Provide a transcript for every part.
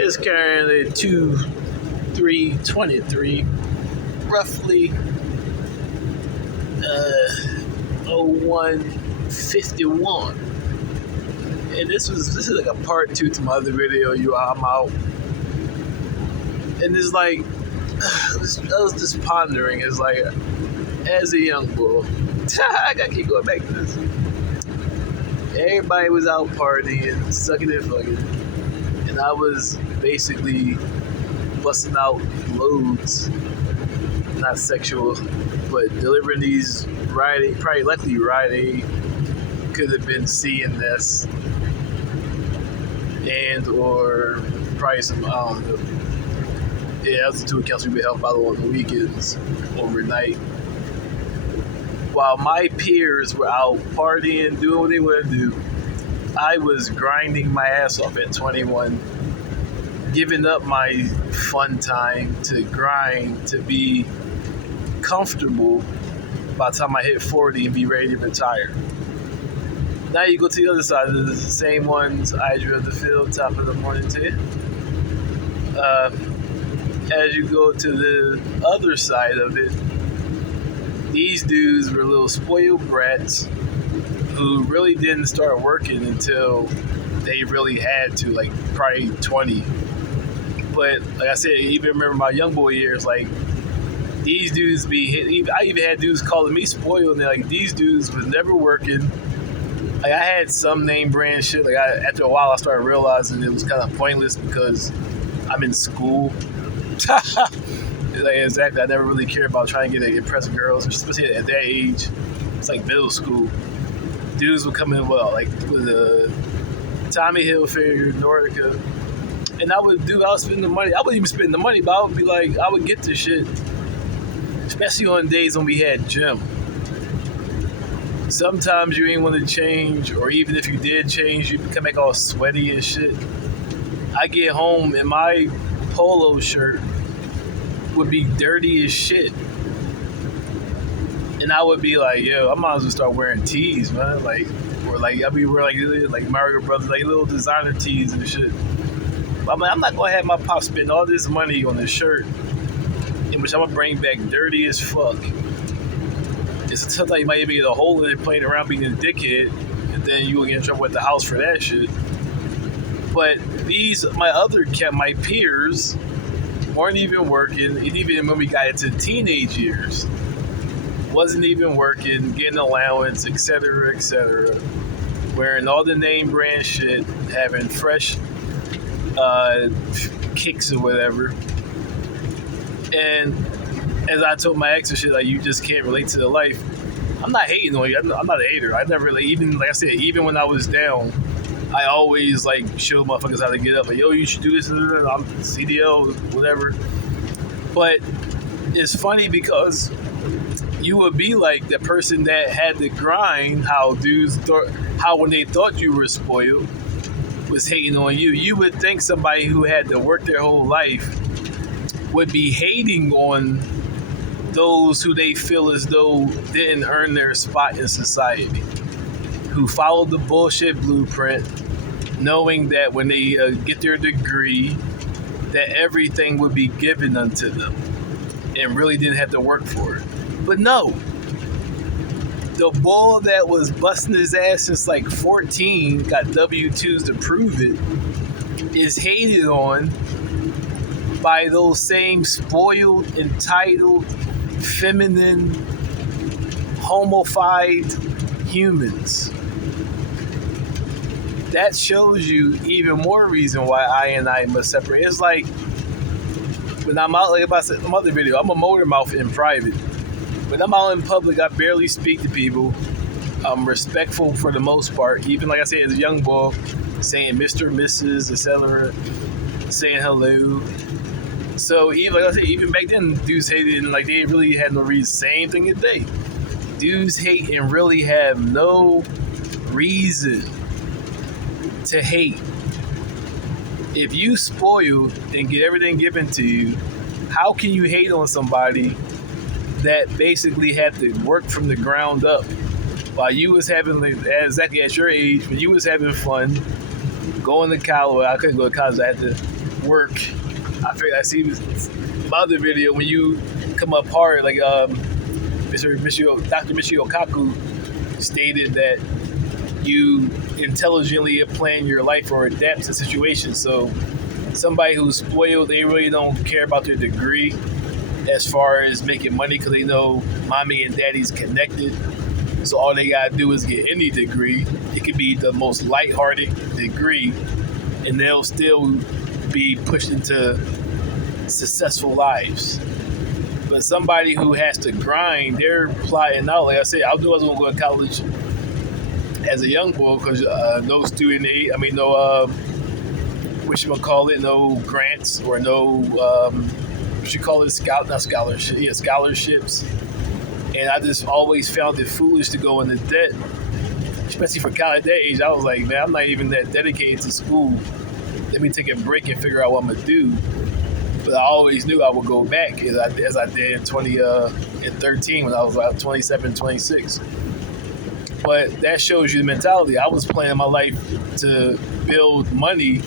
It's currently 2/3/23, roughly 01:51. And this is like a part two to my other video. I'm out, and it's like I was just pondering. It's like, as a young boy, I gotta keep going back to this. Everybody was out partying, sucking and fucking, and I was basically busting out loads, not sexual, but delivering these likely Rite Aid, could have been C and S, and or probably some, I don't know. Yeah, those are two accounts we would help out on the weekends, overnight. While my peers were out partying, doing what they want to do, I was grinding my ass off at 21, giving up my fun time to grind, to be comfortable by the time I hit 40 and be ready to retire. Now you go to the other side, the same ones I drove the field, top of the morning to you. As you go to the other side of it, these dudes were little spoiled brats who really didn't start working until they really had to, like probably 20. But like I said, even remember my young boy years, like these dudes I even had dudes calling me spoiled, and like these dudes was never working. Like I had some name brand shit. Like after a while, I started realizing it was kind of pointless because I'm in school. Like exactly, I never really cared about trying to impress girls, especially at that age. It's like middle school. Dudes would come in like with Tommy Hilfiger, Nordica, and I would spend the money. I wouldn't even spend the money, but I would be like, I would get the shit, especially on days when we had gym. Sometimes you ain't want to change, or even if you did change, you become like all sweaty and shit. I get home and my polo shirt would be dirty as shit, and I would be like, yo, I might as well start wearing tees, man. Like, or like I'd be wearing like Mario Brothers, like little designer tees and shit. But I'm like, I'm not gonna have my pop spend all this money on this shirt, in which I'm gonna bring back dirty as fuck. It's sometimes you might even get a hole in it playing around being a dickhead, and then you will get in trouble at the house for that shit. But my peers weren't even working, and even when we got into teenage years, wasn't even working, getting allowance, etc., wearing all the name brand shit, having fresh kicks or whatever. And as I told my ex and shit, like, you just can't relate to the life. I'm not hating on you. I'm not a hater. I never really, even like I said, even when I was down, I always like show motherfuckers how to get up. Like, yo, you should do this. I'm CDL, whatever. But it's funny because you would be like the person that had to grind. How when they thought you were spoiled, was hating on you. You would think somebody who had to work their whole life would be hating on those who they feel as though didn't earn their spot in society, who followed the bullshit blueprint, knowing that when they get their degree, that everything would be given unto them and really didn't have to work for it. But no, the boy that was busting his ass since like 14, got W-2s to prove it, is hated on by those same spoiled, entitled, feminine, homofied humans. That shows you even more reason why I and I must separate. It's like when I'm out, like I said in the other video, I'm a motor mouth in private. When I'm out in public, I barely speak to people. I'm respectful for the most part. Even like I said, as a young boy, saying Mr., Mrs., etc., saying hello. So even like I said, even back then, dudes hated and like they really had no reason. Same thing today. Dudes hate and really have no reason to hate. If you spoil and get everything given to you, how can you hate on somebody that basically had to work from the ground up while you was having, exactly at your age, when you was having fun, going to college. I couldn't go to college. I had to work. I figured I see my other video when you come up hard, like Dr. Michio Kaku stated that you intelligently plan your life or adapt to situations. So somebody who's spoiled, they really don't care about their degree as far as making money because they know mommy and daddy's connected. So all they gotta do is get any degree. It could be the most lighthearted degree, and they'll still be pushed into successful lives. But somebody who has to grind, they're plotting out. Like I said, I was gonna go to college as a young boy because no student aid. I mean, no no grants or no scholarships. And I just always found it foolish to go into debt, especially for college at that age. I was like, man, I'm not even that dedicated to school. Let me take a break and figure out what I'm gonna do. But I always knew I would go back as I did in 2013 when I was like 27, 26. But that shows you the mentality. I was planning my life to build money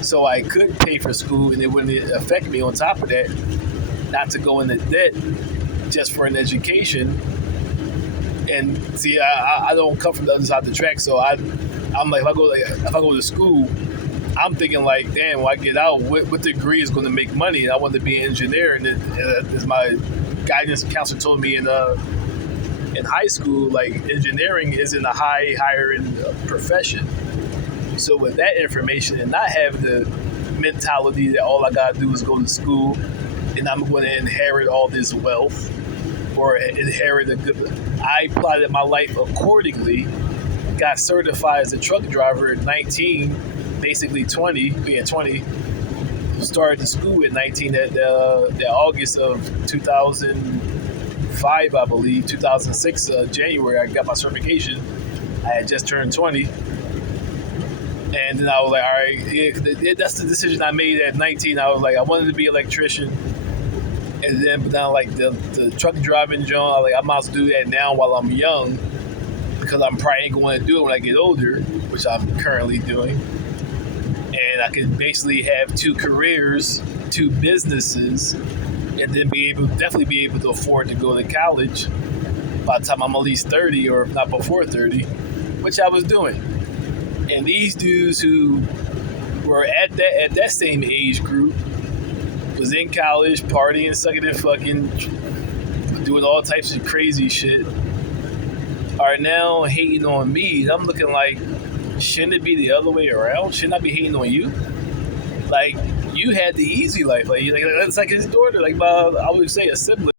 so I could pay for school and it wouldn't affect me. On top of that, not to go into debt just for an education. And see, I don't come from the other side of the track, so I'm like, if I go to school, I'm thinking like, damn, when I get out, what degree is going to make money? And I want to be an engineer, and as my guidance counselor told me in high school, like engineering isn't a higher end profession. So with that information and not having the mentality that all I gotta do is go to school and I'm going to inherit all this wealth or inherit a good, I plotted my life accordingly. Got certified as a truck driver at 19, basically 20. Started the school at 19 at August of 2005, I believe, 2006, January. I got my certification. I had just turned 20. And then I was like, all right, that's the decision I made at 19. I was like, I wanted to be an electrician. And then, like the truck driving job, like I might as well do that now while I'm young, because I'm probably ain't going to do it when I get older, which I'm currently doing. And I can basically have 2 careers, 2 businesses, and then definitely be able to afford to go to college by the time I'm at least 30, or if not before 30, which I was doing. And these dudes who were at that same age group was in college, partying, sucking and fucking, doing all types of crazy shit, are now hating on me. And I'm looking like, shouldn't it be the other way around? Shouldn't I be hating on you? Like, you had the easy life. Like it's like his daughter. Like I would say a sibling.